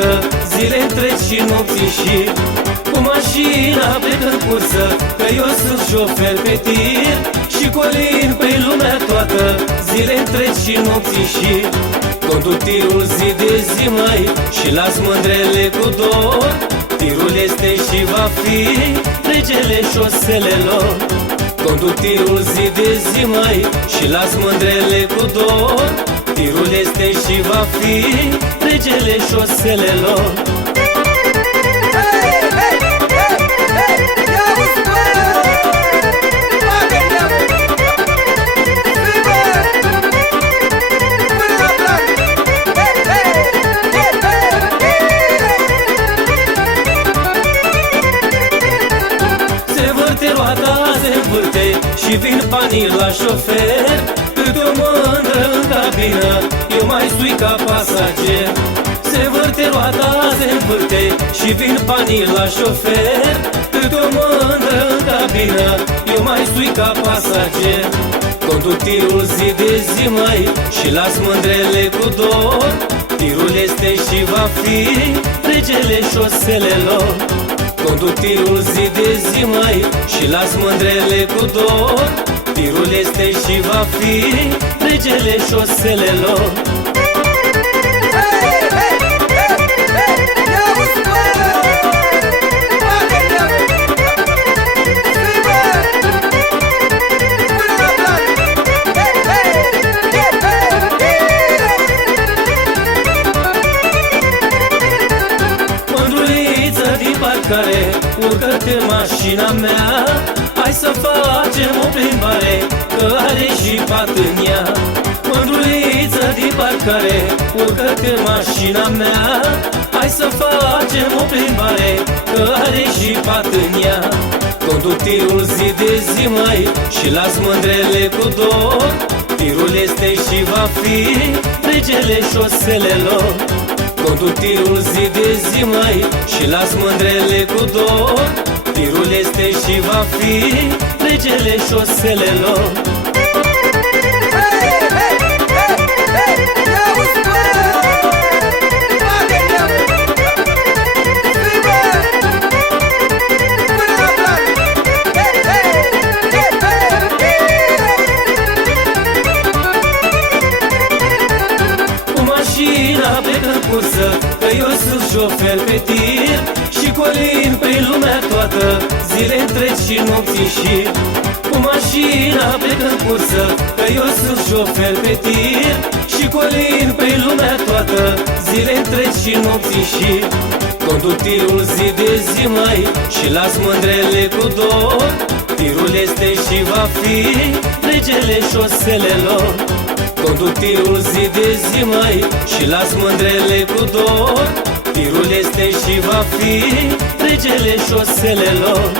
toată, zile întregi și nopți și cu mașina plec în cursă, că eu sunt șofer pe tir și colin pe lumea toată, zile întregi și nopți și conduc tirul zi de zi, mai și las mândrele cu dor. Tirul este și va fi regele șoselelor. Conduc tirul zi de zi, mai și las mândrele cu dor. Tirul este și va fi regele șoselelor. Se învârte și vin banii la șofer, cât o mândră în cabină, eu mai sui ca pasager. Se învârte roata, se învârte și vin banii la șofer, cât o mândră în cabină, eu mai sui ca pasager. Conduc tirul zi de zi, mai și las mândrele cu dor. Tirul este și va fi regele șoselelor. Conduc tirul zi de zi, mai și las mândrele cu dor. Tirul este și va fi regele șoselelor. Care urcă-te mașina mea, hai să facem o plimbare, că are și pat în ea. Mândruliță din parcare, urcă-te mașina mea, hai să facem o plimbare, că are și pat în ea. Conduc tirul zi de zi, mai și las mândrele cu dor. Tirul este și va fi regele șoselelor. Conduc tirul zi de zi, mai și las mândrele cu dor. Tirul este și va fi regele șoselelor. Plec în cursă, că eu sunt șofer pe tir și colin pe lumea toată, zile întregi și nopți și cu mașina plec în cursă, că eu sunt șofer pe tir și colin pe lumea toată, zile întregi și nopți și conduc tirul zi de zi, mai și las mândrele cu dor. Tirul este și va fi regele șoselelor. Conduc tirul zi de zi, mai și las mândrele cu dor. Tirul este și va fi regele șoselelor.